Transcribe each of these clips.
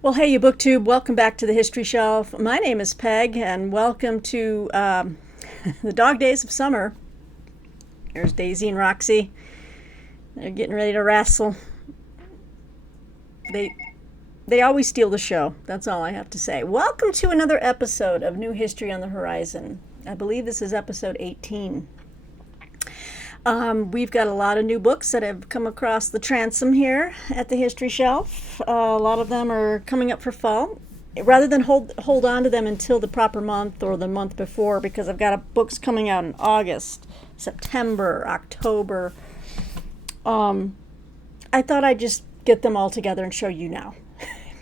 Well, hey, you booktube, welcome back to the History Shelf. My name is Peg, and welcome to the dog days of summer. There's Daisy and Roxy. They're getting ready to wrestle. They they always steal the show. That's all I have to say. Welcome to another episode of New History on the Horizon. I believe this is episode 18. We've got a lot of new books that have come across the transom here at the History Shelf. A lot of them are coming up for fall. Rather than hold on to them until the proper month or the month before, because I've got books coming out in August, September, October. I thought I'd just get them all together and show you now,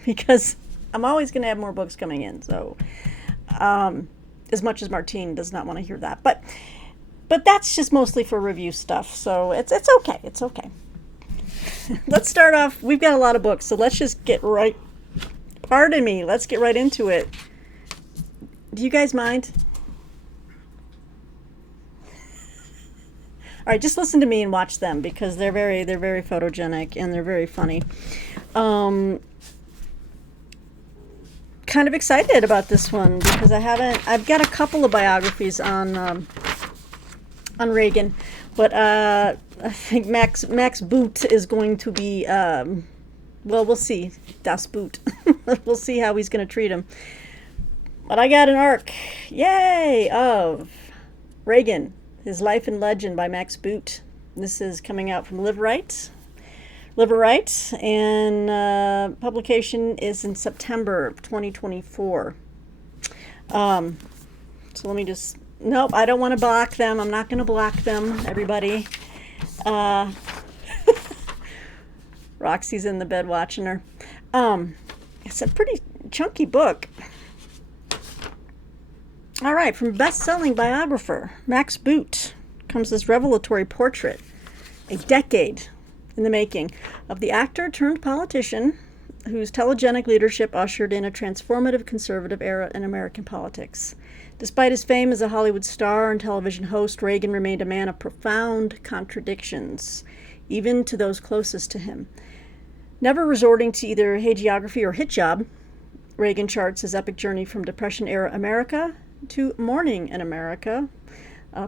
because I'm always going to have more books coming in. So, as much as Martine does not want to hear that, but that's just mostly for review stuff, so it's okay. It's okay. Let's start off. We've got a lot of books, so let's just get right. Pardon me. Let's get right into it. Do you guys mind? All right, just listen to me and watch them because they're very photogenic and they're very funny. Kind of excited about this one because I've got a couple of biographies on Reagan, but I think Max Boot is going to be, well, we'll see. Das Boot. We'll see how he's going to treat him. But I got an arc, yay, of Reagan, His Life and Legend by Max Boot. This is coming out from Live Right, and publication is in September of 2024. So let me just... Nope, I don't want to block them. I'm not going to block them, everybody. Roxy's in the bed watching her. It's a pretty chunky book. All right, from best-selling biographer Max Boot comes this revelatory portrait, a decade in the making, of the actor turned politician whose telegenic leadership ushered in a transformative conservative era in American politics. Despite his fame as a Hollywood star and television host, Reagan remained a man of profound contradictions, even to those closest to him. Never resorting to either hagiography or hit job, Reagan charts his epic journey from Depression-era America to morning in America,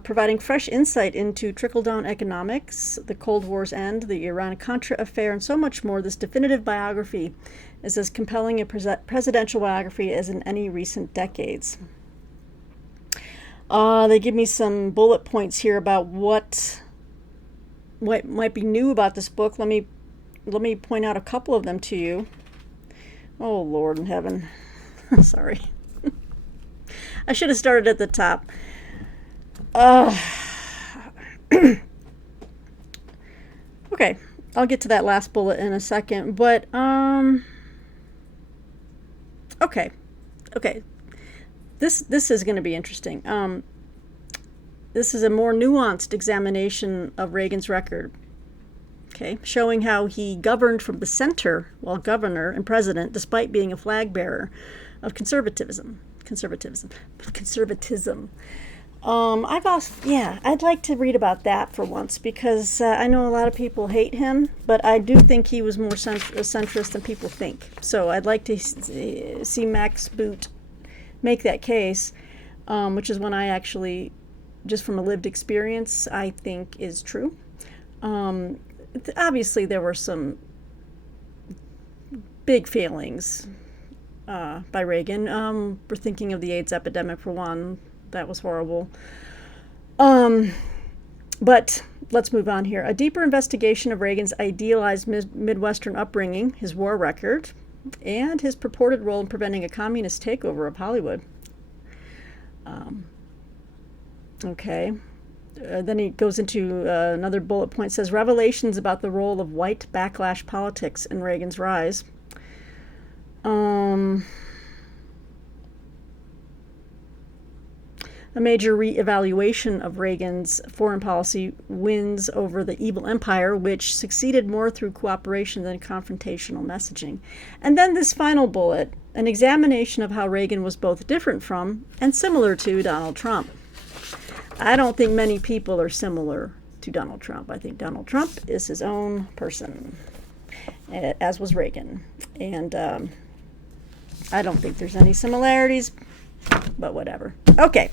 providing fresh insight into trickle-down economics, the Cold War's end, the Iran-Contra affair, and so much more. This definitive biography is as compelling a presidential biography as in any recent decades. They give me some bullet points here about what might be new about this book. Let me point out a couple of them to you. Oh, Lord in heaven. Sorry. I should have started at the top. Okay, I'll get to that last bullet in a second, but okay. This is going to be interesting. This is a more nuanced examination of Reagan's record. Okay, showing how he governed from the center while governor and president, despite being a flag bearer of conservatism. I'd like to read about that for once because I know a lot of people hate him, but I do think he was more centrist than people think. So I'd like to see Max Boot make that case, which is one I actually, just from a lived experience, I think is true. Obviously, there were some big failings by Reagan. We're thinking of the AIDS epidemic for one. That was horrible. But let's move on here. A deeper investigation of Reagan's idealized Midwestern upbringing, his war record, and his purported role in preventing a communist takeover of Hollywood. Okay. Then he goes into another bullet point, says revelations about the role of white backlash politics in Reagan's rise. A major re-evaluation of Reagan's foreign policy wins over the evil empire, which succeeded more through cooperation than confrontational messaging. And then this final bullet, an examination of how Reagan was both different from and similar to Donald Trump. I don't think many people are similar to Donald Trump. I think Donald Trump is his own person, as was Reagan. And I don't think there's any similarities, but whatever. Okay.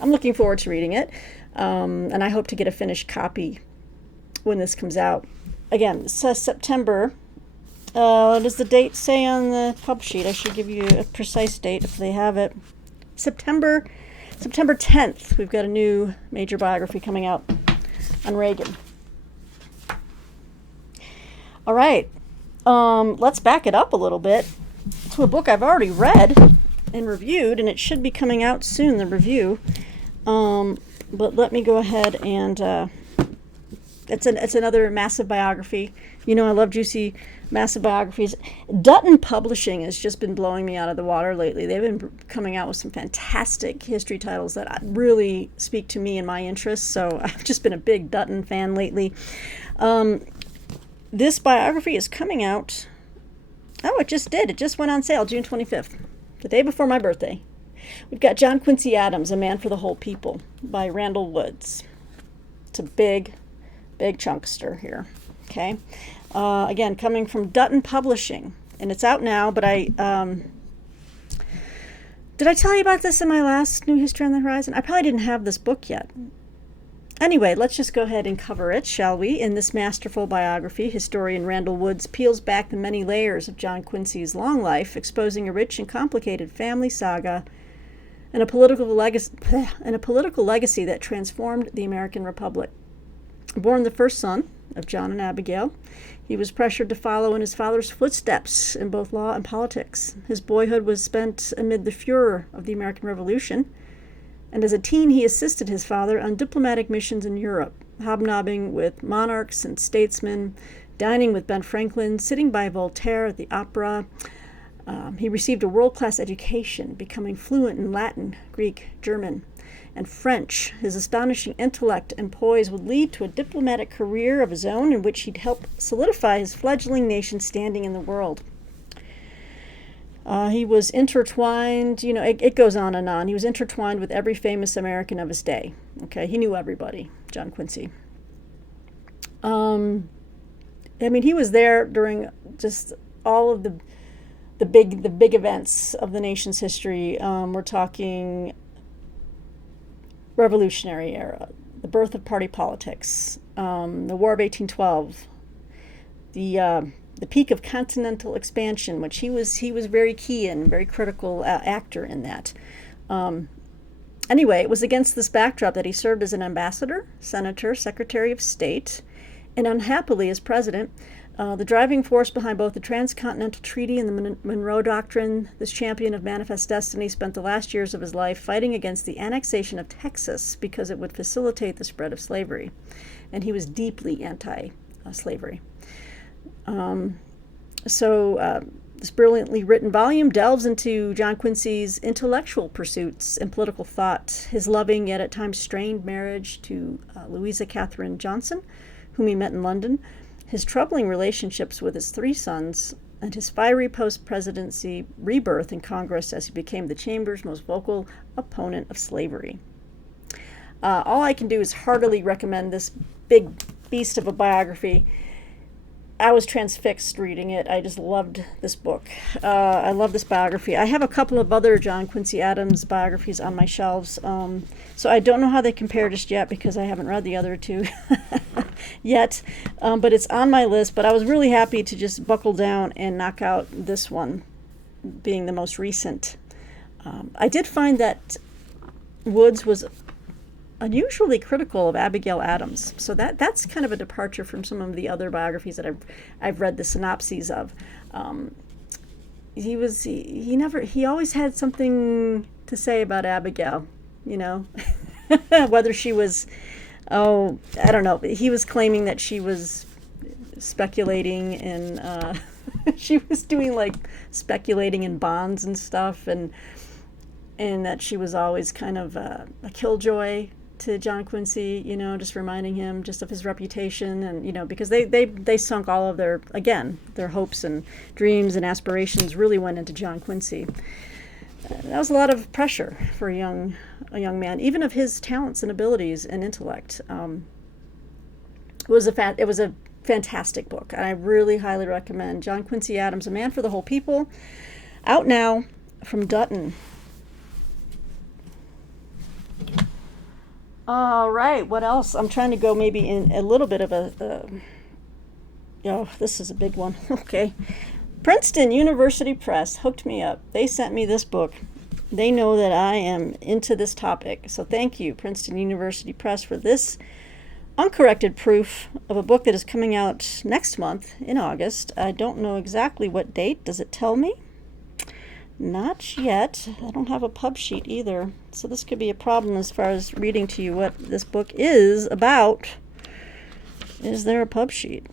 I'm looking forward to reading it, and I hope to get a finished copy when this comes out. Again, it says September. Does the date say on the pub sheet? I should give you a precise date if they have it. September 10th. We've got a new major biography coming out on Reagan. All right. Let's back it up a little bit to a book I've already read and reviewed, and it should be coming out soon, the review. But let me go ahead and it's another massive biography. You know, I love juicy, massive biographies. Dutton Publishing has just been blowing me out of the water lately. They've been coming out with some fantastic history titles that really speak to me and my interests, so I've just been a big Dutton fan lately. This biography is coming out. Oh, it just did. It just went on sale June 25th, the day before my birthday. We've got John Quincy Adams, A Man for the Whole People, by Randall Woods. It's a big chunkster here. Okay. Again, coming from Dutton Publishing, and it's out now, but did I tell you about this in my last New History on the Horizon? I probably didn't have this book yet. Anyway, let's just go ahead and cover it, shall we? In this masterful biography, historian Randall Woods peels back the many layers of John Quincy's long life, exposing a rich and complicated family saga and a political legacy that transformed the American Republic. Born the first son of John and Abigail, he was pressured to follow in his father's footsteps in both law and politics. His boyhood was spent amid the furor of the American Revolution, and as a teen he assisted his father on diplomatic missions in Europe, hobnobbing with monarchs and statesmen, dining with Ben Franklin, sitting by Voltaire at the opera. He received a world-class education, becoming fluent in Latin, Greek, German, and French. His astonishing intellect and poise would lead to a diplomatic career of his own in which he'd help solidify his fledgling nation's standing in the world. He was intertwined, it goes on and on. He was intertwined with every famous American of his day. Okay, he knew everybody, John Quincy. He was there during just all of the big events of the nation's history. We're talking Revolutionary era, the birth of party politics, the War of 1812, the peak of continental expansion, which he was very key and very critical actor in that. Anyway, it was against this backdrop that he served as an ambassador, senator, secretary of state, and unhappily as president. The driving force behind both the Transcontinental Treaty and the Monroe Doctrine, this champion of manifest destiny spent the last years of his life fighting against the annexation of Texas because it would facilitate the spread of slavery. And he was deeply anti-slavery. This brilliantly written volume delves into John Quincy's intellectual pursuits and political thought, his loving yet at times strained marriage to Louisa Catherine Johnson, whom he met in London, his troubling relationships with his three sons, and his fiery post-presidency rebirth in Congress as he became the chamber's most vocal opponent of slavery. All I can do is heartily recommend this big beast of a biography. I was transfixed reading it. I just loved this book. I love this biography. I have a couple of other John Quincy Adams biographies on my shelves, so I don't know how they compare just yet because I haven't read the other two yet, but it's on my list. But I was really happy to just buckle down and knock out this one, being the most recent. I did find that Woods was unusually critical of Abigail Adams, so that's kind of a departure from some of the other biographies that I've read the synopses of. He always had something to say about Abigail, whether she was, I don't know. He was claiming that she was speculating in, she was doing like speculating in bonds and stuff, and that she was always kind of a killjoy to John Quincy, just reminding him just of his reputation, and because they sunk all of their hopes and dreams and aspirations really went into John Quincy. That was a lot of pressure for a young man, even of his talents and abilities and intellect. It was a fantastic book, and I really highly recommend John Quincy Adams, A Man for the Whole People. Out now from Dutton. All right, what else? I'm trying to go maybe in a little bit of oh, this is a big one. Okay. Princeton University Press hooked me up. They sent me this book. They know that I am into this topic. So thank you, Princeton University Press, for this uncorrected proof of a book that is coming out next month in August. I don't know exactly what date. Does it tell me? Not yet. I don't have a pub sheet either. So this could be a problem as far as reading to you what this book is about. Is there a pub sheet?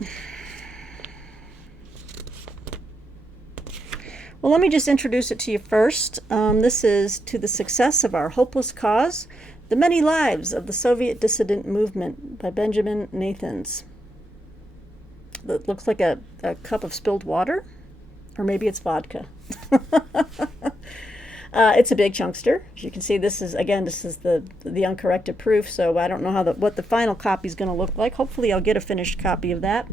Well, let me just introduce it to you first. This is To the Success of Our Hopeless Cause, The Many Lives of the Soviet Dissident Movement by Benjamin Nathans. That looks like a cup of spilled water, or maybe it's vodka. It's a big chunkster. As you can see, this is the uncorrected proof, so I don't know what the final copy is going to look like. Hopefully I'll get a finished copy of that.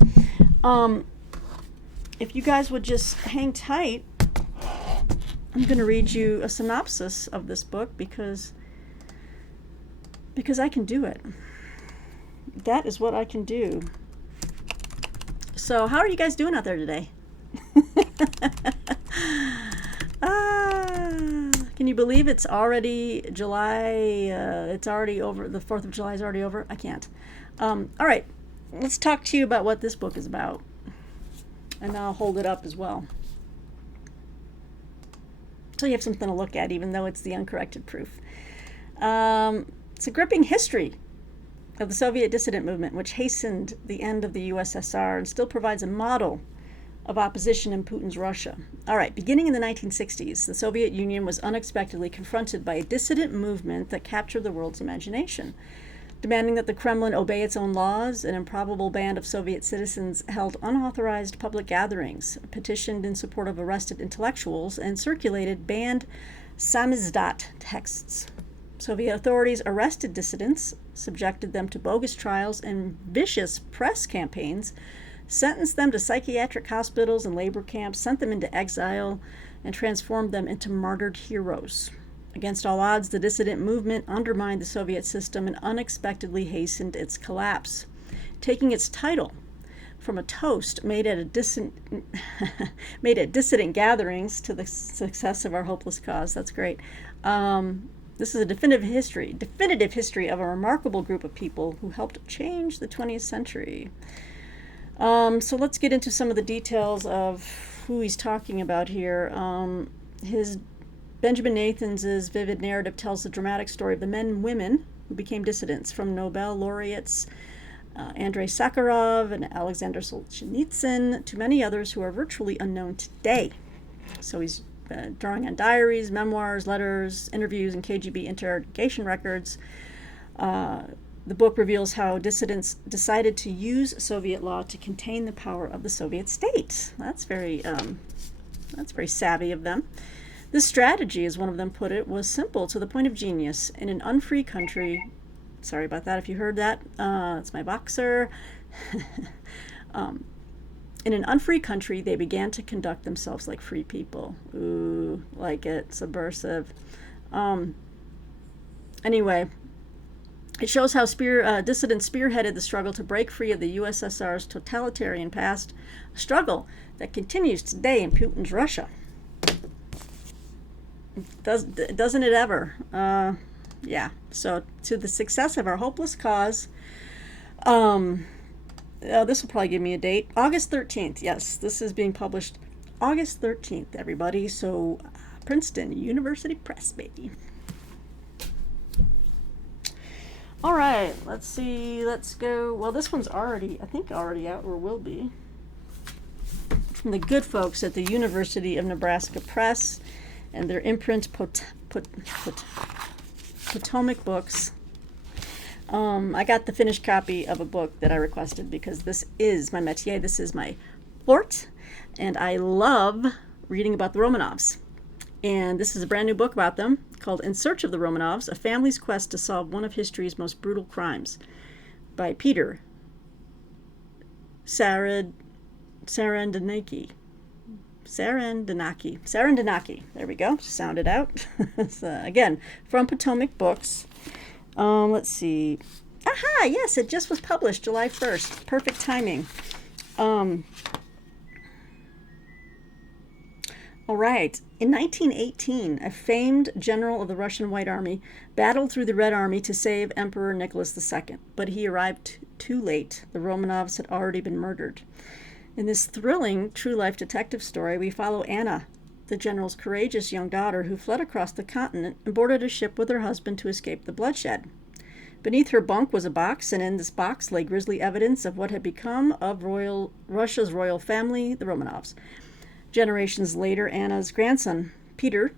If you guys would just hang tight, I'm going to read you a synopsis of this book because I can do it. That is what I can do. So how are you guys doing out there today? Can you believe it's already July? It's already over. The 4th of July is already over. I can't. All right. Let's talk to you about what this book is about. And I'll hold it up as well, so you have something to look at, even though it's the uncorrected proof. It's a gripping history of the Soviet dissident movement, which hastened the end of the USSR and still provides a model of opposition in Putin's Russia. All right, beginning in the 1960s, the Soviet Union was unexpectedly confronted by a dissident movement that captured the world's imagination. Demanding that the Kremlin obey its own laws, an improbable band of Soviet citizens held unauthorized public gatherings, petitioned in support of arrested intellectuals, and circulated banned samizdat texts. Soviet authorities arrested dissidents, subjected them to bogus trials and vicious press campaigns, sentenced them to psychiatric hospitals and labor camps, sent them into exile, and transformed them into martyred heroes. Against all odds, the dissident movement undermined the Soviet system and unexpectedly hastened its collapse, taking its title from a toast made at dissident gatherings to the success of our hopeless cause. That's great. This is a definitive history of a remarkable group of people who helped change the 20th century. So let's get into some of the details of who he's talking about here. Benjamin Nathans's vivid narrative tells the dramatic story of the men and women who became dissidents, from Nobel laureates Andrei Sakharov and Alexander Solzhenitsyn to many others who are virtually unknown today. So he's drawing on diaries, memoirs, letters, interviews, and KGB interrogation records. The book reveals how dissidents decided to use Soviet law to contain the power of the Soviet state. That's very savvy of them. This strategy, as one of them put it, was simple to the point of genius. In an unfree country, sorry about that if you heard that, it's my boxer. In an unfree country, they began to conduct themselves like free people. Ooh, like it, subversive. Anyway, it shows how dissidents spearheaded the struggle to break free of the USSR's totalitarian past, a struggle that continues today in Putin's Russia. Doesn't it ever? Yeah. So, to the success of our hopeless cause. This will probably give me a date. August 13th. Yes, this is being published August 13th, everybody. So, Princeton University Press, baby. All right. Let's see. Let's go. Well, this one's already out, or will be. From the good folks at the University of Nebraska Press and their imprint Potomac Books. I got the finished copy of a book that I requested because this is my métier, this is my forte, and I love reading about the Romanovs. And this is a brand new book about them called In Search of the Romanovs, A Family's Quest to Solve One of History's Most Brutal Crimes by Peter Sarandanaki. Sarandanaki. There we go. Sound it out. So, again, from Potomac Books. Let's see. Aha, yes, it just was published July 1st. Perfect timing. All right. In 1918, a famed general of the Russian White Army battled through the Red Army to save Emperor Nicholas II, but he arrived too late. The Romanovs had already been murdered. In this thrilling true-life detective story, we follow Anna, the general's courageous young daughter who fled across the continent and boarded a ship with her husband to escape the bloodshed. Beneath her bunk was a box, and in this box lay grisly evidence of what had become of Russia's royal family, the Romanovs. Generations later, Anna's grandson, Peter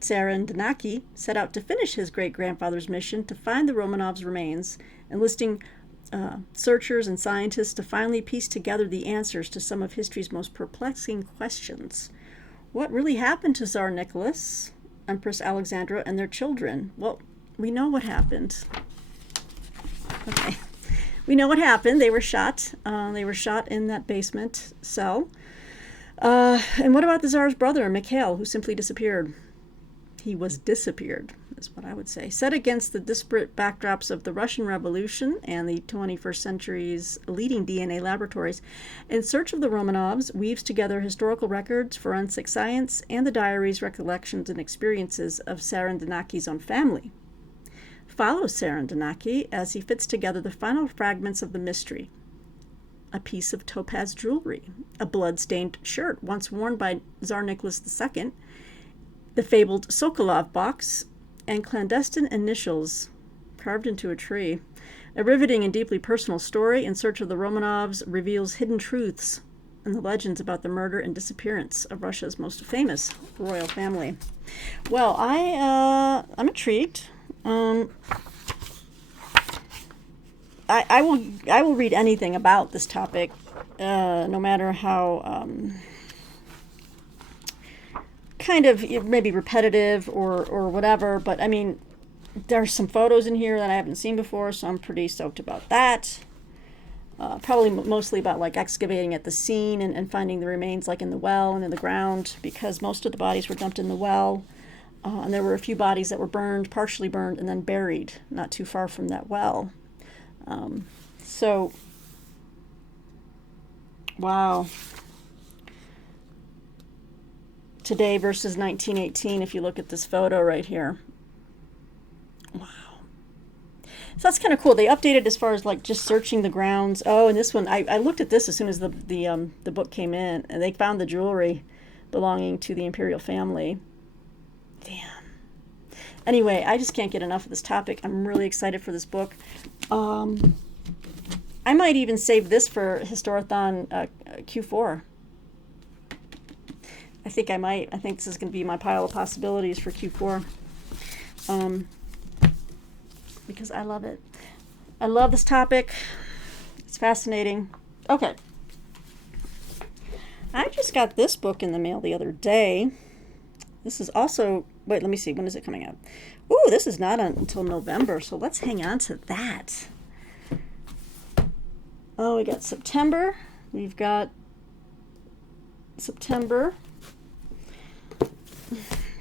Sarandanaki, set out to finish his great-grandfather's mission to find the Romanovs' remains, enlisting searchers and scientists to finally piece together the answers to some of history's most perplexing questions. What really happened to Tsar Nicholas, Empress Alexandra, and their children? Well, we know what happened. Okay. We know what happened. They were shot. They were shot in that basement cell. And what about the Tsar's brother, Mikhail, who simply disappeared? He was disappeared, is what I would say. Set against the disparate backdrops of the Russian Revolution and the 21st century's leading DNA laboratories, In Search of the Romanovs weaves together historical records, forensic science, and the diaries, recollections, and experiences of Sarandanaki's own family. Follow Sarandanaki as he fits together the final fragments of the mystery. A piece of topaz jewelry, a blood-stained shirt once worn by Tsar Nicholas II, the fabled Sokolov box, and clandestine initials carved into a tree. A riveting and deeply personal story, In Search of the Romanovs reveals hidden truths and the legends about the murder and disappearance of Russia's most famous royal family. Well, I'm intrigued. I will read anything about this topic, no matter how kind of maybe repetitive or whatever. But I mean, there's some photos in here that I haven't seen before, so I'm pretty stoked about that. Probably mostly about like excavating at the scene and finding the remains like in the well and in the ground, because most of the bodies were dumped in the well. And there were a few bodies that were burned, partially burned, and then buried not too far from that well. So, wow. Today versus 1918, if you look at this photo right here. Wow. So that's kind of cool. They updated as far as like just searching the grounds. Oh, and this one, I looked at this as soon as the book came in, and they found the jewelry belonging to the imperial family. Damn. Anyway, I just can't get enough of this topic. I'm really excited for this book. I might even save this for Historathon Q4. I think I might. I think this is going to be my pile of possibilities for Q4. Because I love it. I love this topic. It's fascinating. Okay. I just got this book in the mail the other day. This is also, wait, let me see. When is it coming out? Ooh, this is not until November, so let's hang on to that. Oh, we got September. We've got September.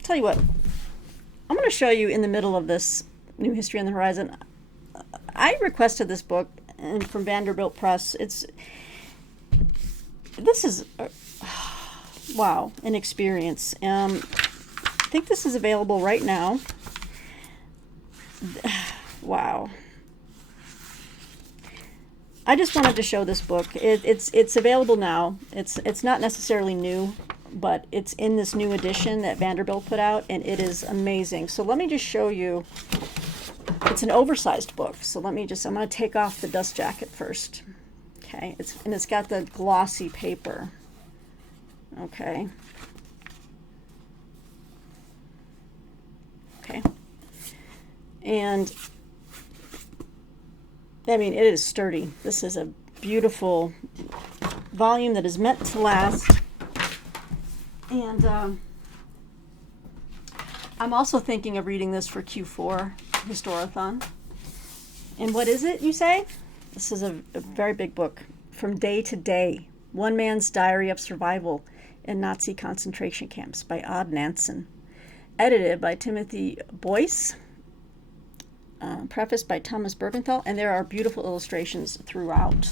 Tell you what, I'm going to show you in the middle of this New History on the Horizon. I requested this book from Vanderbilt Press. This is, wow, an experience. I think this is available right now. Wow. I just wanted to show this book. It's available now. It's not necessarily new, but it's in this new edition that Vanderbilt put out, and it is amazing. So let me just show you. It's an oversized book. So I'm going to take off the dust jacket first. Okay, it's got the glossy paper. Okay. Okay. And I mean, it is sturdy. This is a beautiful volume that is meant to last. And I'm also thinking of reading this for Q4 Historathon. And what is it, you say? This is a very big book. From Day to Day, One Man's Diary of Survival and Nazi Concentration Camps by Odd Nansen. Edited by Timothy Boyce. Prefaced by Thomas Bergenthal. And there are beautiful illustrations throughout.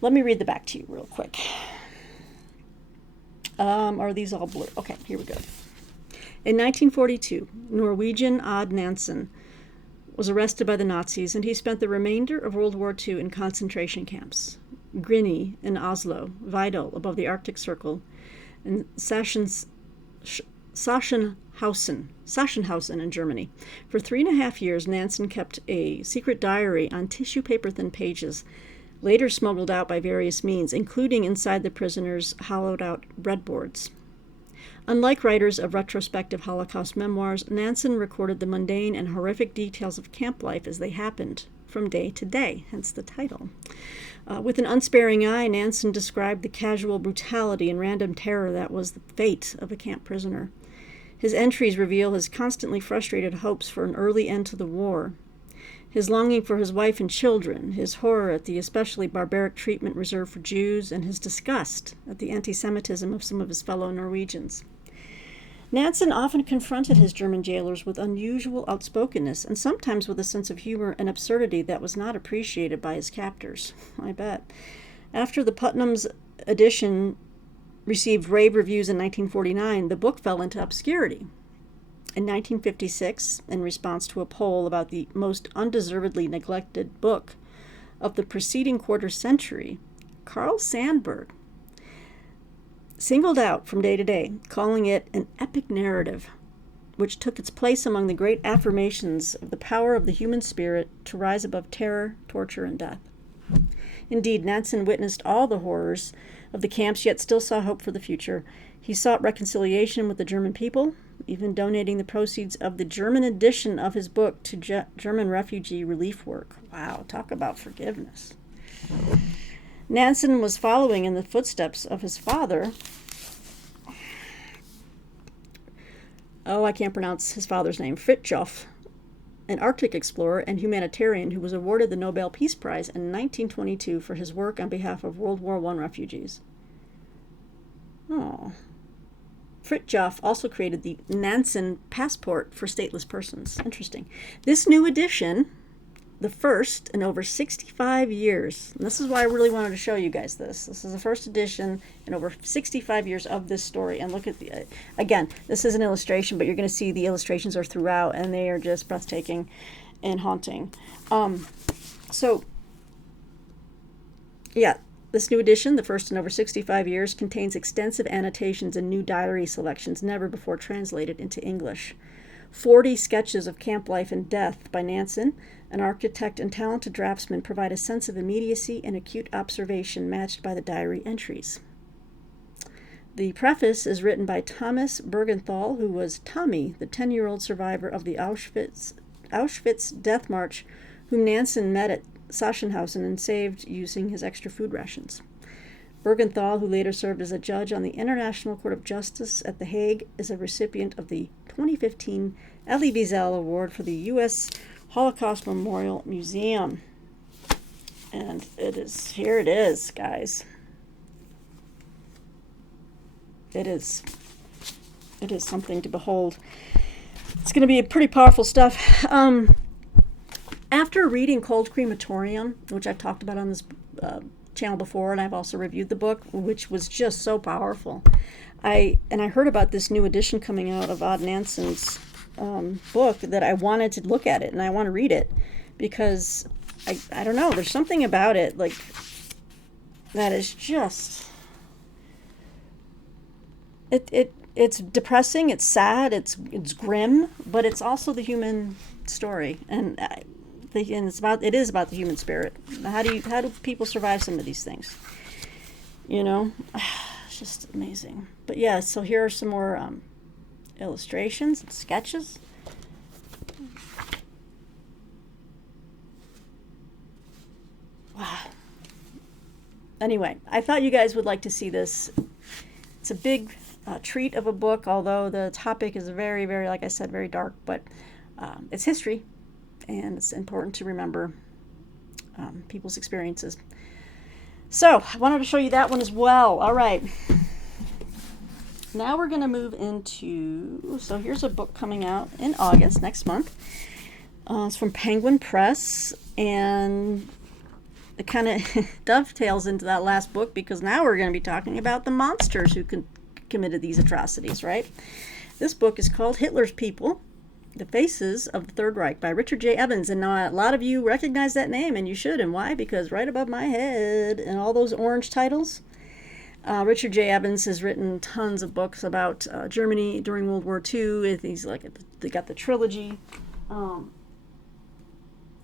Let me read the back to you real quick. Are these all blue? Okay, here we go. In 1942, Norwegian Odd Nansen was arrested by the Nazis, and he spent the remainder of World War II in concentration camps. Grini in Oslo, Vidal above the Arctic Circle, and Sachsenhausen in Germany. For 3.5 years, Nansen kept a secret diary on tissue paper-thin pages, later smuggled out by various means, including inside the prisoners' hollowed-out breadboards. Unlike writers of retrospective Holocaust memoirs, Nansen recorded the mundane and horrific details of camp life as they happened, from day to day, hence the title. With an unsparing eye, Nansen described the casual brutality and random terror that was the fate of a camp prisoner. His entries reveal his constantly frustrated hopes for an early end to the war, his longing for his wife and children, his horror at the especially barbaric treatment reserved for Jews, and his disgust at the anti-Semitism of some of his fellow Norwegians. Nansen often confronted his German jailers with unusual outspokenness, and sometimes with a sense of humor and absurdity that was not appreciated by his captors, I bet. After the Putnam's edition received rave reviews in 1949, the book fell into obscurity. In 1956, in response to a poll about the most undeservedly neglected book of the preceding quarter century, Carl Sandburg singled out from day to day, calling it an epic narrative, which took its place among the great affirmations of the power of the human spirit to rise above terror, torture, and death. Indeed, Nansen witnessed all the horrors of the camps, yet still saw hope for the future. He sought reconciliation with the German people, even donating the proceeds of the German edition of his book to German refugee relief work. Wow, talk about forgiveness. Nansen was following in the footsteps of his father. I can't pronounce his father's name. Fridtjof, an Arctic explorer and humanitarian who was awarded the Nobel Peace Prize in 1922 for his work on behalf of World War I refugees. Oh. Fridtjof also created the Nansen Passport for stateless persons. Interesting. This new edition, the first in over 65 years, and this is why I really wanted to show you guys this. This is the first edition in over 65 years of this story. And look at the, again, this is an illustration, but you're going to see the illustrations are throughout, and they are just breathtaking and haunting. This new edition, the first in over 65 years, contains extensive annotations and new diary selections never before translated into English. 40 sketches of camp life and death by Nansen, an architect and talented draftsman, provide a sense of immediacy and acute observation matched by the diary entries. The preface is written by Thomas Bergenthal, who was Tommy, the 10-year-old survivor of the Auschwitz death march, whom Nansen met at Sachsenhausen and saved using his extra food rations. Bergenthal, who later served as a judge on the International Court of Justice at The Hague, is a recipient of the 2015 Elie Wiesel Award for the U.S. Holocaust Memorial Museum. And here it is, guys. It is something to behold. It's going to be pretty powerful stuff. After reading Cold Crematorium, which I've talked about on this channel before, and I've also reviewed the book, which was just so powerful, I heard about this new edition coming out of Odd Nansen's book that I wanted to look at it, and I want to read it because I don't know, there's something about it like that is just it's depressing, it's sad, it's grim, but it's also the human story, and it is about the human spirit. How do people survive some of these things? It's just amazing. But yeah, so here are some more illustrations and sketches. Wow. Anyway, I thought you guys would like to see this. It's a big treat of a book, although the topic is very, very, like I said, very dark, but it's history. And it's important to remember people's experiences. So I wanted to show you that one as well. All right. Now we're going to move into, so here's a book coming out in August, next month. It's from Penguin Press, and it kind of dovetails into that last book, because now we're going to be talking about the monsters who committed these atrocities, right? This book is called Hitler's People, The Faces of the Third Reich by Richard J. Evans. And now a lot of you recognize that name, and you should. And why? Because right above my head and all those orange titles, Richard J. Evans has written tons of books about Germany during World War II. He's they got the trilogy.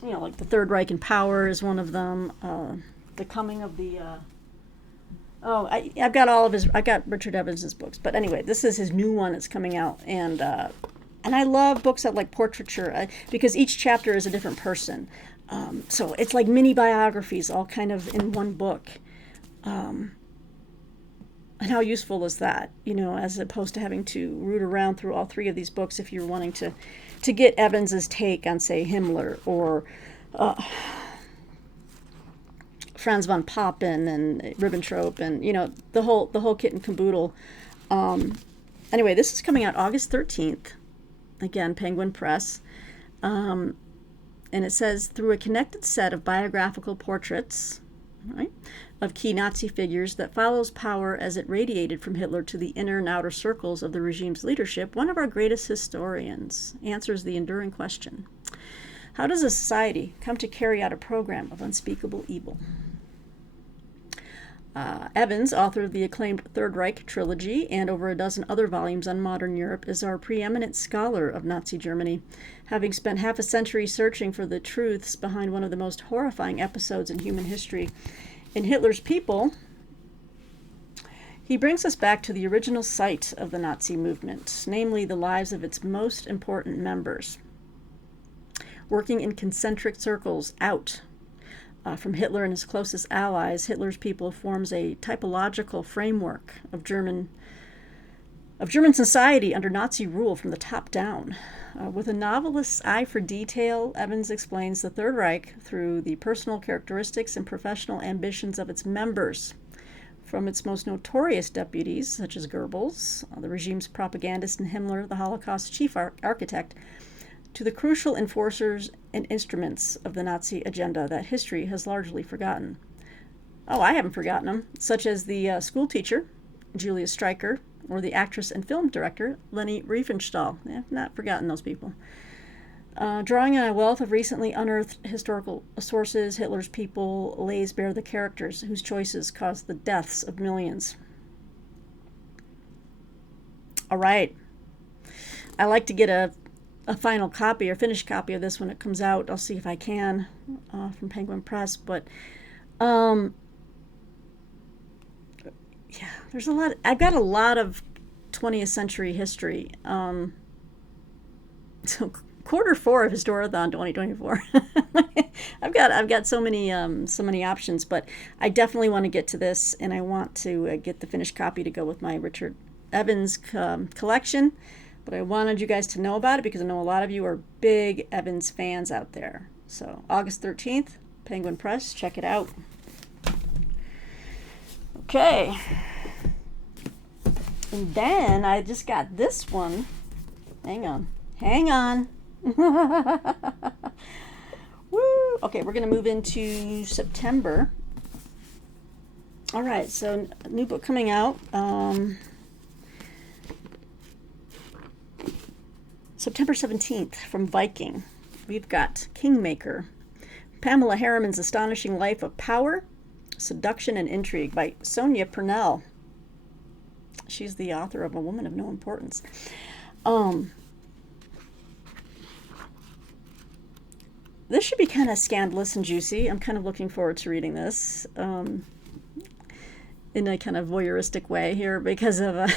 Like the Third Reich in Power is one of them. The Coming of the... I've got Richard Evans' books. But anyway, this is his new one that's coming out. And I love books that like portraiture, because each chapter is a different person. So it's like mini biographies all kind of in one book. And how useful is that, as opposed to having to root around through all three of these books if you're wanting to get Evans's take on, say, Himmler or Franz von Papen and Ribbentrop and, the whole kit and caboodle. Anyway, this is coming out August 13th. Again, Penguin Press. And it says, through a connected set of biographical portraits, right, of key Nazi figures that follows power as it radiated from Hitler to the inner and outer circles of the regime's leadership, one of our greatest historians answers the enduring question: how does a society come to carry out a program of unspeakable evil? Evans, author of the acclaimed Third Reich trilogy and over a dozen other volumes on modern Europe, is our preeminent scholar of Nazi Germany, having spent half a century searching for the truths behind one of the most horrifying episodes in human history. In Hitler's People, he brings us back to the original site of the Nazi movement, namely the lives of its most important members, working in concentric circles out from Hitler and his closest allies. Hitler's People forms a typological framework of German society under Nazi rule from the top down. With a novelist's eye for detail, Evans explains the Third Reich through the personal characteristics and professional ambitions of its members, from its most notorious deputies, such as Goebbels, the regime's propagandist, and Himmler, the Holocaust chief architect, to the crucial enforcers and instruments of the Nazi agenda that history has largely forgotten. Oh, I haven't forgotten them, such as the school teacher, Julius Streicher, or the actress and film director, Leni Riefenstahl. I've not forgotten those people. Drawing on a wealth of recently unearthed historical sources, Hitler's People lays bare the characters whose choices caused the deaths of millions. All right. I like to get a final copy or finished copy of this when it comes out. I'll see if I can from Penguin Press. But yeah, there's a lot. I've got a lot of 20th century history. So Q4 of Historathon 2024. I've got so many options, but I definitely want to get to this, and I want to get the finished copy to go with my Richard Evans collection. But I wanted you guys to know about it because I know a lot of you are big Evans fans out there. So August 13th, Penguin Press, check it out. Okay. And then I just got this one. Hang on. Woo! Okay, we're going to move into September. All right, so a new book coming out. September 17th from Viking. We've got Kingmaker. Pamela Harriman's Astonishing Life of Power, Seduction, and Intrigue by Sonia Purnell. She's the author of A Woman of No Importance. This should be kind of scandalous and juicy. I'm kind of looking forward to reading this in a kind of voyeuristic way here because of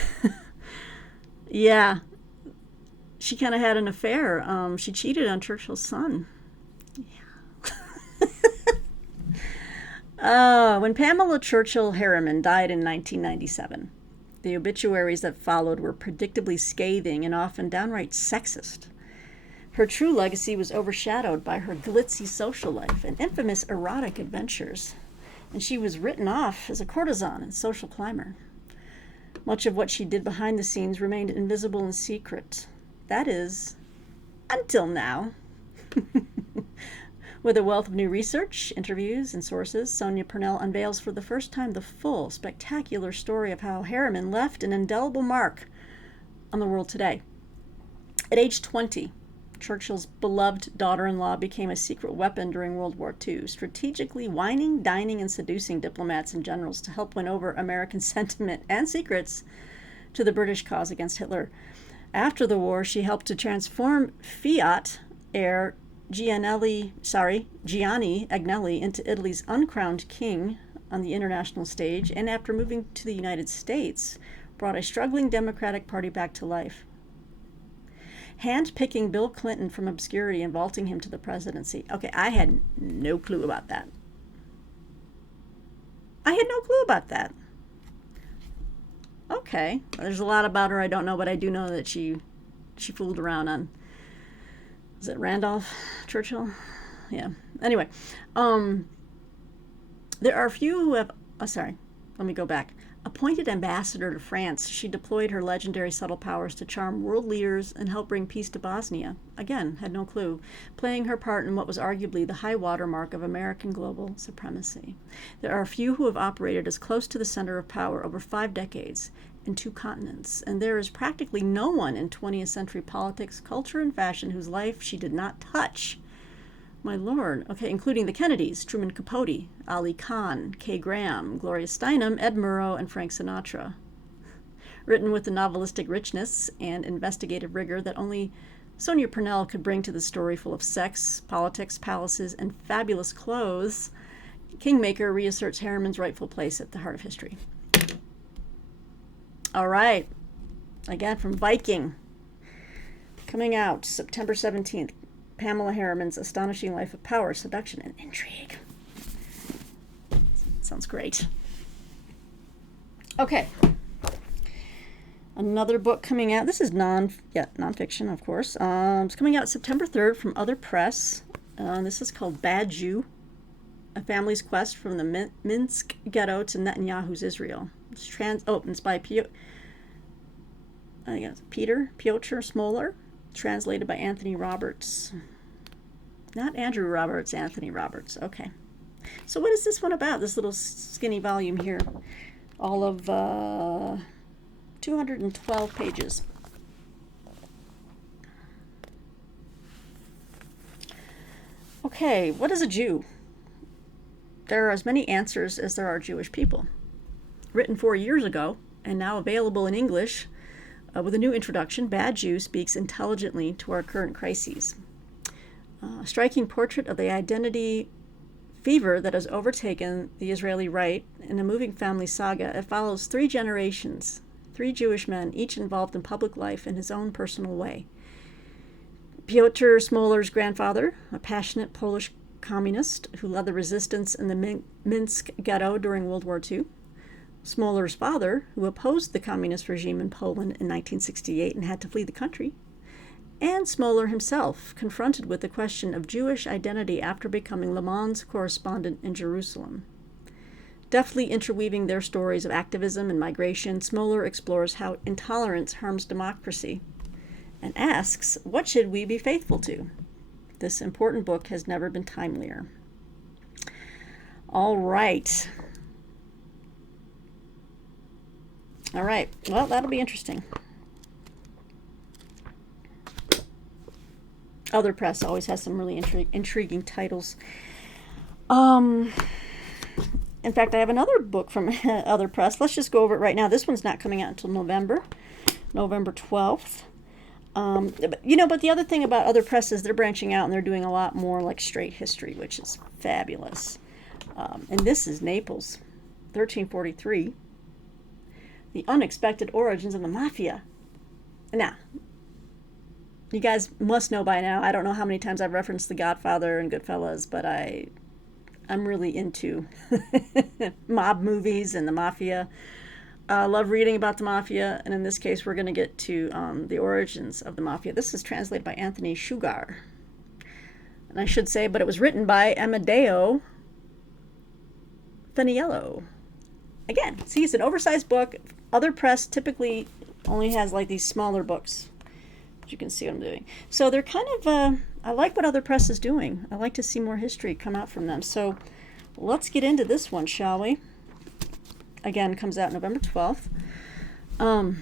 yeah, she kind of had an affair. She cheated on Churchill's son. Yeah. When Pamela Churchill Harriman died in 1997, the obituaries that followed were predictably scathing and often downright sexist. Her true legacy was overshadowed by her glitzy social life and infamous erotic adventures, and she was written off as a courtesan and social climber. Much of what she did behind the scenes remained invisible and secret. That is, until now. With a wealth of new research, interviews, and sources, Sonia Purnell unveils for the first time the full, spectacular story of how Harriman left an indelible mark on the world today. At age 20, Churchill's beloved daughter-in-law became a secret weapon during World War II, strategically wining, dining, and seducing diplomats and generals to help win over American sentiment and secrets to the British cause against Hitler. After the war, she helped to transform Fiat heir Gianni Agnelli into Italy's uncrowned king on the international stage, and after moving to the United States, brought a struggling Democratic Party back to life, hand-picking Bill Clinton from obscurity and vaulting him to the presidency. Okay, I had no clue about that. Okay, there's a lot about her I don't know, but I do know that she fooled around on, is it Randolph Churchill? Yeah. Anyway, there are few who have, let me go back. Appointed ambassador to France, she deployed her legendary subtle powers to charm world leaders and help bring peace to Bosnia. Again, had no clue. Playing her part in what was arguably the high watermark of American global supremacy. There are few who have operated as close to the center of power over 5 decades in 2 continents, and there is practically no one in 20th century politics, culture, and fashion whose life she did not touch. My lord. Okay, including the Kennedys, Truman Capote, Ali Khan, Kay Graham, Gloria Steinem, Ed Murrow, and Frank Sinatra. Written with the novelistic richness and investigative rigor that only Sonia Purnell could bring to the story full of sex, politics, palaces, and fabulous clothes, Kingmaker reasserts Harriman's rightful place at the heart of history. All right. Again, from Viking. Coming out September 17th. Pamela Harriman's Astonishing Life of Power, Seduction, and Intrigue. Sounds great. Okay. Another book coming out. This is nonfiction, of course. It's coming out September 3rd from Other Press. This is called Bad Jew, A Family's Quest from the Minsk Ghetto to Netanyahu's Israel. It's by Piotr Smoller. Translated by Anthony Roberts. Not Andrew Roberts, Anthony Roberts. Okay. So what is this one about? This little skinny volume here. All of 212 pages. Okay, what is a Jew? There are as many answers as there are Jewish people. Written 4 years ago and now available in English, with a new introduction, Bad Jew speaks intelligently to our current crises. A striking portrait of the identity fever that has overtaken the Israeli right in a moving family saga. It follows 3 generations, 3 Jewish men, each involved in public life in his own personal way. Piotr Smoller's grandfather, a passionate Polish communist who led the resistance in the Minsk ghetto during World War II. Smoller's father, who opposed the communist regime in Poland in 1968 and had to flee the country, and Smoller himself, confronted with the question of Jewish identity after becoming Le Monde correspondent in Jerusalem. Deftly interweaving their stories of activism and migration, Smoller explores how intolerance harms democracy and asks, what should we be faithful to? This important book has never been timelier. All right. Well, that'll be interesting. Other Press always has some really intriguing titles. In fact, I have another book from Other Press. Let's just go over it right now. This one's not coming out until November 12th. But the other thing about Other Press is they're branching out and they're doing a lot more like straight history, which is fabulous. And this is Naples, 1343. The Unexpected Origins of the Mafia. Now, you guys must know by now, I don't know how many times I've referenced The Godfather and Goodfellas, but I'm really into mob movies and the Mafia. I love reading about the Mafia, and in this case, we're going to get to the origins of the Mafia. This is translated by Anthony Sugar. And I should say, but it was written by Amedeo Feniello. Again, see, it's an oversized book, Other press typically only has like these smaller books. You can see what I'm doing. So they're kind of, I like what other press is doing. I like to see more history come out from them. So let's get into this one, shall we? Again, comes out November 12th. A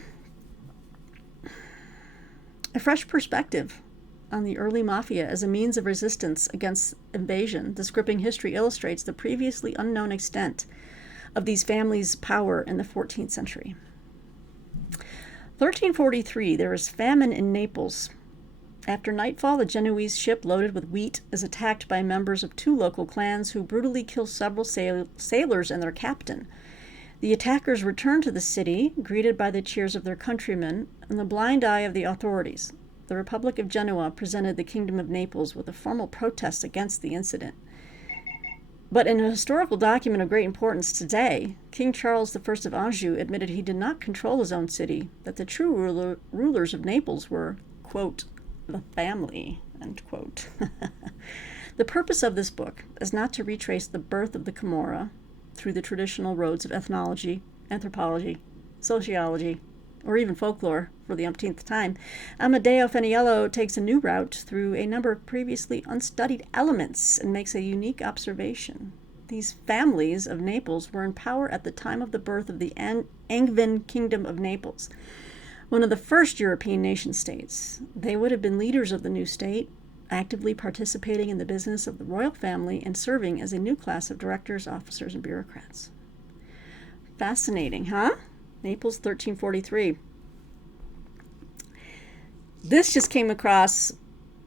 fresh perspective on the early Mafia as a means of resistance against invasion. This gripping history illustrates the previously unknown extent of these families' power in the 14th century. 1343, there is famine in Naples. After nightfall, a Genoese ship loaded with wheat is attacked by members of 2 local clans who brutally kill several sailors and their captain. The attackers return to the city, greeted by the cheers of their countrymen and the blind eye of the authorities. The Republic of Genoa presented the Kingdom of Naples with a formal protest against the incident. But in a historical document of great importance today, King Charles I of Anjou admitted he did not control his own city, that the true rulers of Naples were, quote, the family, end quote. The purpose of this book is not to retrace the birth of the Camorra through the traditional roads of ethnology, anthropology, sociology, or even folklore for the umpteenth time. Amedeo Feniello takes a new route through a number of previously unstudied elements and makes a unique observation. These families of Naples were in power at the time of the birth of the Angevin Kingdom of Naples, one of the first European nation-states. They would have been leaders of the new state, actively participating in the business of the royal family and serving as a new class of directors, officers, and bureaucrats. Fascinating, huh? Naples, 1343. This just came across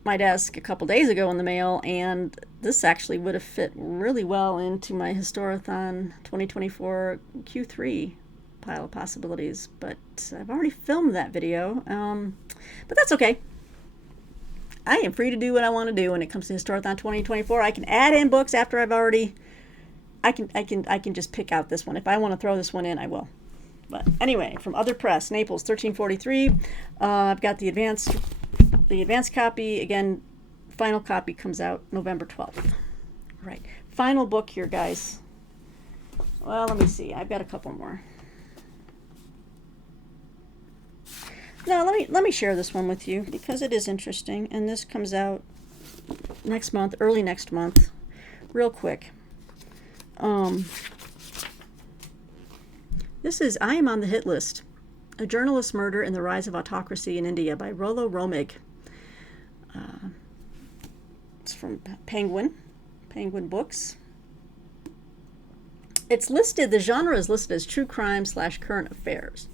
my desk a couple days ago in the mail, and this actually would have fit really well into my Historathon 2024 Q3 pile of possibilities, but I've already filmed that video, but that's okay. I am free to do what I want to do when it comes to Historathon 2024. I can add in books after I've already, I can just pick out this one. If I want to throw this one in, I will. But anyway, from Other Press, Naples, 1343. I've got the advanced copy. Again, final copy comes out November 12th. All right, final book here, guys. Well, let me see. I've got a couple more. Now, let me share this one with you because it is interesting, and this comes out next month, early next month, real quick. This is I Am on the Hit List, A Journalist's Murder and the Rise of Autocracy in India by Rollo Romig. It's from Penguin Books. It's listed, the genre is listed as true crime / current affairs.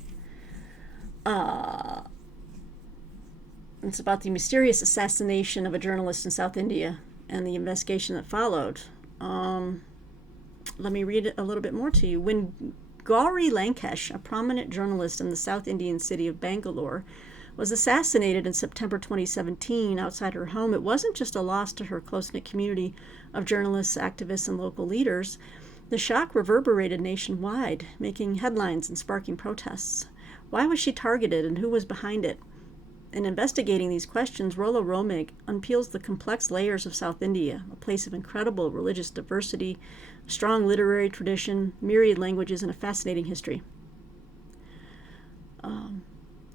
It's about the mysterious assassination of a journalist in South India and the investigation that followed. Let me read it a little bit more to you. When Gauri Lankesh, a prominent journalist in the South Indian city of Bangalore, was assassinated in September 2017 outside her home, it wasn't just a loss to her close-knit community of journalists, activists, and local leaders. The shock reverberated nationwide, making headlines and sparking protests. Why was she targeted, and who was behind it? In investigating these questions, Rollo Romig unpeels the complex layers of South India, a place of incredible religious diversity, strong literary tradition, myriad languages, and a fascinating history.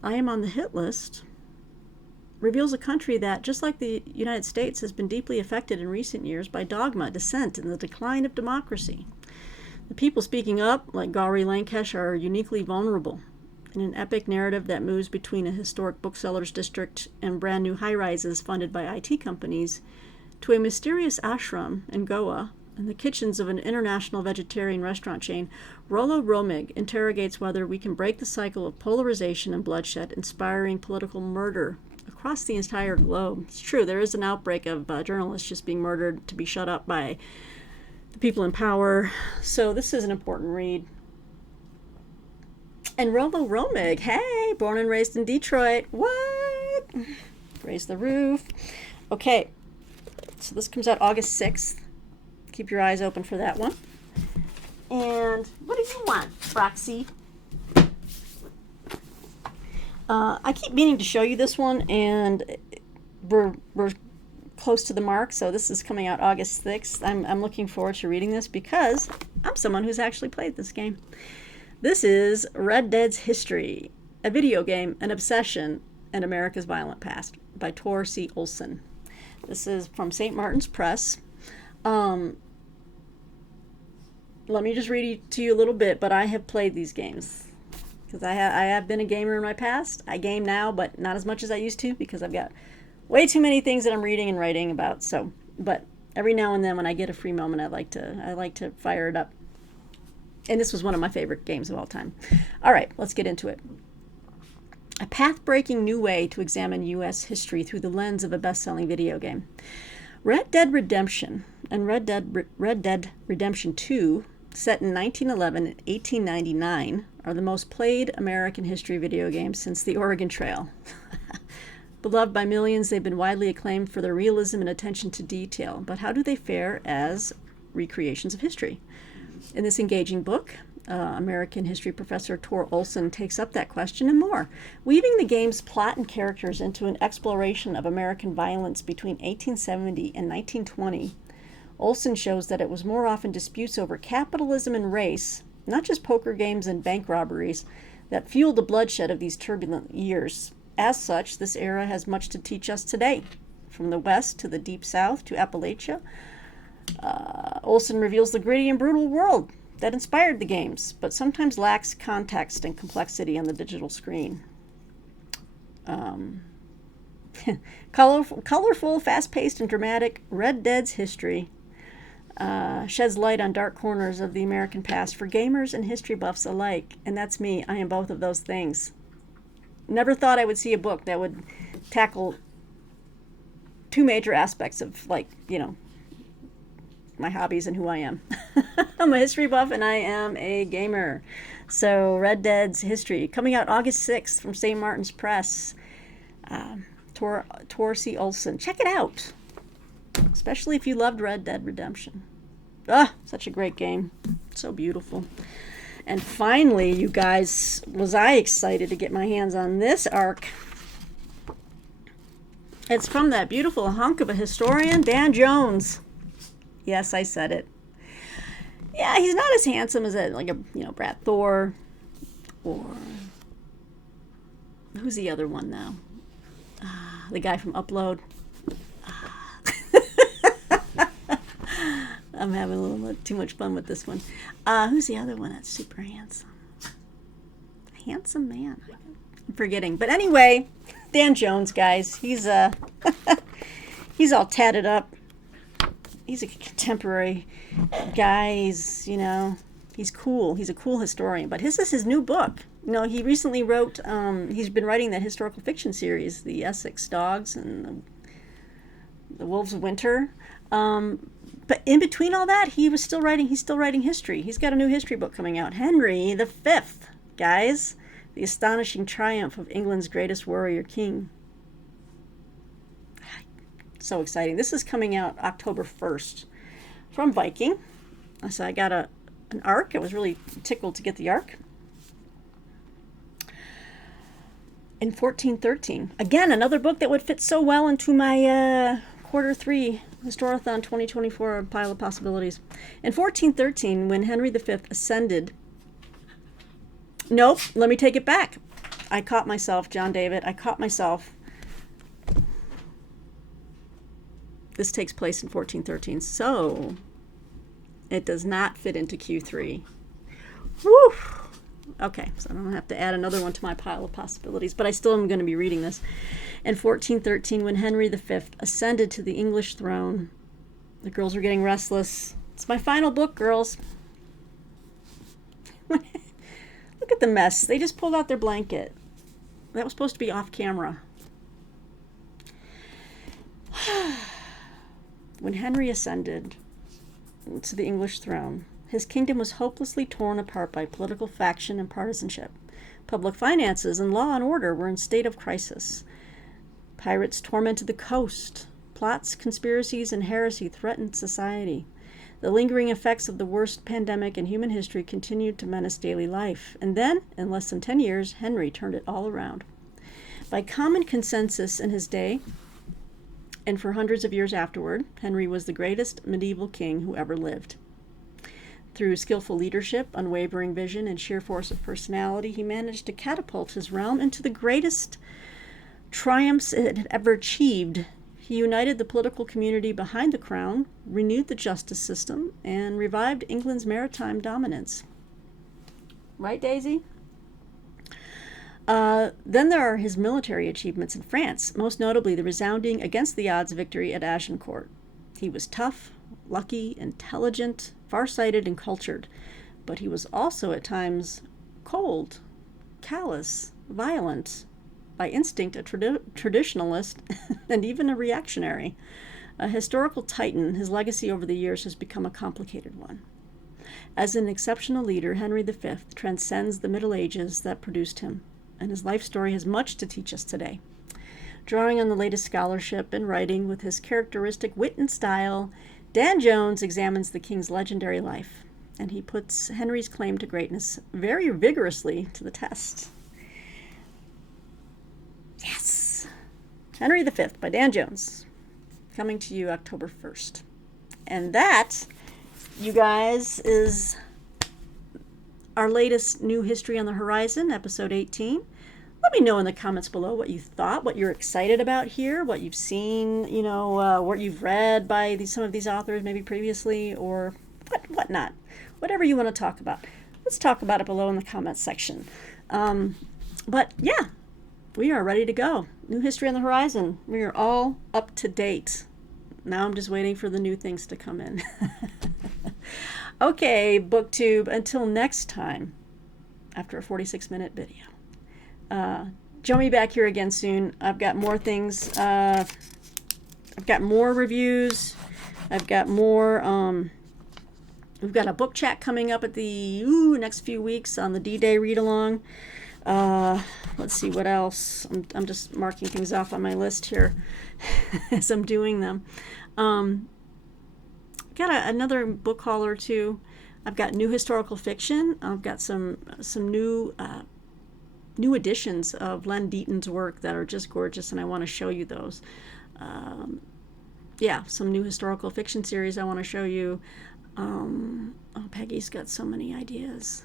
I Am on the Hit List reveals a country that, just like the United States, has been deeply affected in recent years by dogma, dissent, and the decline of democracy. The people speaking up, like Gauri Lankesh, are uniquely vulnerable. In an epic narrative that moves between a historic booksellers district and brand new high-rises funded by IT companies to a mysterious ashram in Goa and the kitchens of an international vegetarian restaurant chain, Rollo Romig interrogates whether we can break the cycle of polarization and bloodshed, inspiring political murder across the entire globe. It's true, there is an outbreak of journalists just being murdered to be shut up by the people in power. So this is an important read. And Rollo Romig, hey, born and raised in Detroit. What? Raise the roof. Okay, so this comes out August 6th. Keep your eyes open for that one. And what do you want, Roxy? I keep meaning to show you this one, and we're close to the mark, so this is coming out August 6th. I'm looking forward to reading this because I'm someone who's actually played this game. This is Red Dead's History, a video game, an obsession, and America's Violent Past by Tor C. Olson. This is from St. Martin's Press. Let me just read it to you a little bit, but I have played these games because I have been a gamer in my past. I game now, but not as much as I used to because I've got way too many things that I'm reading and writing about. So, but every now and then when I get a free moment, I like to fire it up. And this was one of my favorite games of all time. All right, let's get into it. A path-breaking new way to examine U.S. history through the lens of a best-selling video game. Red Dead Redemption and Red Dead Redemption 2, set in 1911 and 1899, are the most played American history video games since the Oregon Trail. Beloved by millions, they've been widely acclaimed for their realism and attention to detail. But how do they fare as recreations of history? In this engaging book, American history professor Tor Olson takes up that question and more, weaving the game's plot and characters into an exploration of American violence between 1870 and 1920. Olson shows that it was more often disputes over capitalism and race, not just poker games and bank robberies, that fueled the bloodshed of these turbulent years. As such, this era has much to teach us today, from the West to the Deep South to Appalachia. Olson reveals the gritty and brutal world that inspired the games, but sometimes lacks context and complexity on the digital screen. Colorful, fast-paced, and dramatic, Red Dead's history sheds light on dark corners of the American past for gamers and history buffs alike, and that's me. I am both of those things. Never thought I would see a book that would tackle two major aspects of, my hobbies and who I am. I'm a history buff and I am a gamer. So Red Dead's History, coming out August 6th from St. Martin's Press. Tor C. Olson. Check it out, especially if you loved Red Dead Redemption. Such a great game. So beautiful. And finally, you guys, was I excited to get my hands on this arc. It's from that beautiful hunk of a historian, Dan Jones. Yes, I said it. Yeah, he's not as handsome as Brad Thor, or who's the other one now? The guy from Upload. I'm having a little bit too much fun with this one. Who's the other one that's super handsome? Handsome man. I'm forgetting. But anyway, Dan Jones, guys. He's he's all tatted up. He's a contemporary guy. He's cool. He's a cool historian. But this is his new book. He recently wrote, he's been writing that historical fiction series, The Essex Dogs and The Wolves of Winter. But in between all that, he's still writing history. He's got a new history book coming out. Henry V, guys. The Astonishing Triumph of England's Greatest Warrior King. So exciting. This is coming out October 1st from Viking. So I got an arc. I was really tickled to get the arc. In 1413. Again, another book that would fit so well into my quarter 3 Historathon 2024 pile of possibilities. In 1413, when Henry V ascended... Nope, let me take it back. I caught myself, John David. I caught myself. This takes place in 1413, so it does not fit into Q3. Woo! Okay, so I don't have to add another one to my pile of possibilities, but I still am going to be reading this. In 1413, when Henry V ascended to the English throne, the girls were getting restless. It's my final book, girls. Look at the mess. They just pulled out their blanket. That was supposed to be off camera. When Henry ascended to the English throne, his kingdom was hopelessly torn apart by political faction and partisanship. Public finances and law and order were in state of crisis. Pirates tormented the coast. Plots, conspiracies, and heresy threatened society. The lingering effects of the worst pandemic in human history continued to menace daily life. And then, in less than 10 years, Henry turned it all around. By common consensus in his day, and for hundreds of years afterward, Henry was the greatest medieval king who ever lived. Through skillful leadership, unwavering vision, and sheer force of personality, he managed to catapult his realm into the greatest triumphs it had ever achieved. He united the political community behind the crown, renewed the justice system, and revived England's maritime dominance. Right, Daisy? Then there are his military achievements in France, most notably the resounding against-the-odds victory at Agincourt. He was tough, lucky, intelligent, far-sighted, and cultured, but he was also at times cold, callous, violent, by instinct a traditionalist, and even a reactionary. A historical titan, his legacy over the years has become a complicated one. As an exceptional leader, Henry V transcends the Middle Ages that produced him, and his life story has much to teach us today. Drawing on the latest scholarship and writing with his characteristic wit and style, Dan Jones examines the king's legendary life, and he puts Henry's claim to greatness very vigorously to the test. Yes! Henry V by Dan Jones, coming to you October 1st. And that, you guys, is our latest New History on the Horizon, episode 18. Let me know in the comments below what you thought, what you're excited about here, what you've seen, what you've read by some of these authors maybe previously, or whatnot. Whatever you want to talk about. Let's talk about it below in the comments section. But yeah, we are ready to go. New History on the Horizon. We are all up to date. Now I'm just waiting for the new things to come in. Okay, BookTube, until next time, after a 46-minute video. Join me back here again soon. I've got more things. I've got more reviews. I've got more. We've got a book chat coming up at the next few weeks on the D-Day read-along. Let's see what else. I'm just marking things off on my list here as I'm doing them. Got another book haul or two. I've got new historical fiction. I've got some new editions of Len Deaton's work that are just gorgeous, and I want to show you those. Some new historical fiction series I want to show you. Peggy's got so many ideas.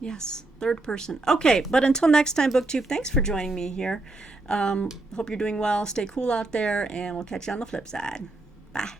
Yes, third person. Okay, but until next time, BookTube, thanks for joining me here. Hope you're doing well. Stay cool out there, and we'll catch you on the flip side. Bye.